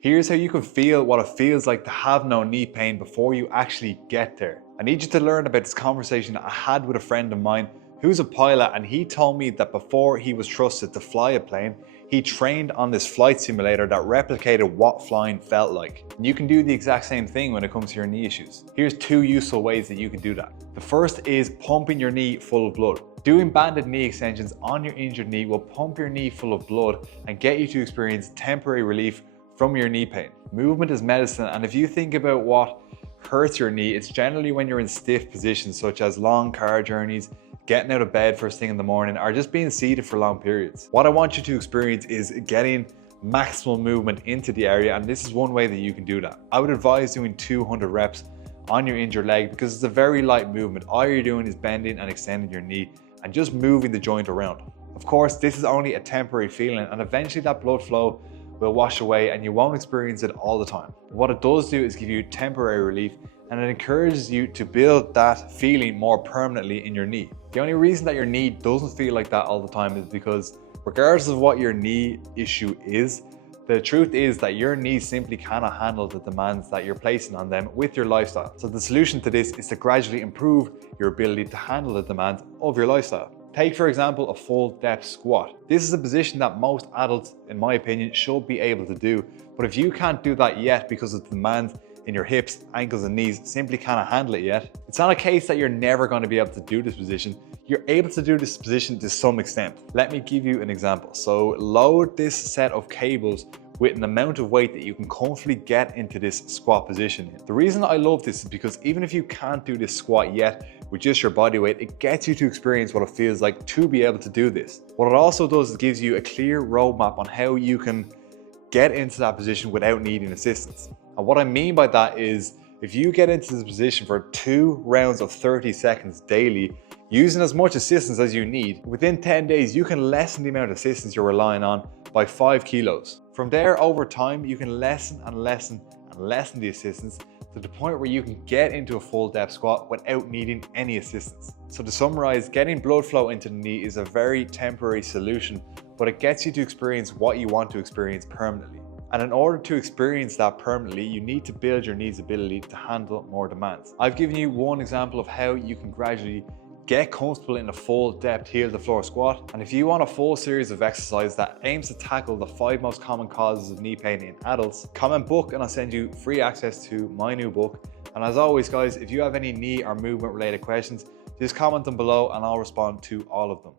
Here's how you can feel what it feels like to have no knee pain before you actually get there. I need you to learn about this conversation I had with a friend of mine who's a pilot, and he told me that before he was trusted to fly a plane, he trained on this flight simulator that replicated what flying felt like. And you can do the exact same thing when it comes to your knee issues. Here's 2 useful ways that you can do that. The first is pumping your knee full of blood. Doing banded knee extensions on your injured knee will pump your knee full of blood and get you to experience temporary relief from your knee pain. Movement is medicine, and if you think about what hurts your knee, it's generally when you're in stiff positions such as long car journeys, getting out of bed first thing in the morning, or just being seated for long periods. What I want you to experience is getting maximal movement into the area, and this is one way that you can do that. I would advise doing 200 reps on your injured leg because it's a very light movement. All you're doing is bending and extending your knee and just moving the joint around. Of course, this is only a temporary feeling, and eventually that blood flow will wash away and you won't experience it all the time. What it does do is give you temporary relief, and it encourages you to build that feeling more permanently in your knee. The only reason that your knee doesn't feel like that all the time is because regardless of what your knee issue is, the truth is that your knees simply cannot handle the demands that you're placing on them with your lifestyle. So the solution to this is to gradually improve your ability to handle the demands of your lifestyle. Take, for example, a full depth squat. This is a position that most adults, in my opinion, should be able to do. But if you can't do that yet because of the demands in your hips, ankles, and knees, simply cannot handle it yet, it's not a case that you're never going to be able to do this position. You're able to do this position to some extent. Let me give you an example. So load this set of cables with an amount of weight that you can comfortably get into this squat position. The reason I love this is because even if you can't do this squat yet with just your body weight, it gets you to experience what it feels like to be able to do this. What it also does is gives you a clear roadmap on how you can get into that position without needing assistance. And what I mean by that is if you get into this position for 2 rounds of 30 seconds daily, using as much assistance as you need, within 10 days, you can lessen the amount of assistance you're relying on by 5 kilos. From there, over time, you can lessen and lessen and lessen the assistance to the point where you can get into a full depth squat without needing any assistance. So to summarize, getting blood flow into the knee is a very temporary solution, but it gets you to experience what you want to experience permanently. And in order to experience that permanently, you need to build your knee's ability to handle more demands. I've given you one example of how you can gradually get comfortable in a full depth heel to floor squat. And if you want a full series of exercises that aims to tackle the 5 most common causes of knee pain in adults, comment book and I'll send you free access to my new book. And as always guys, if you have any knee or movement related questions, just comment them below and I'll respond to all of them.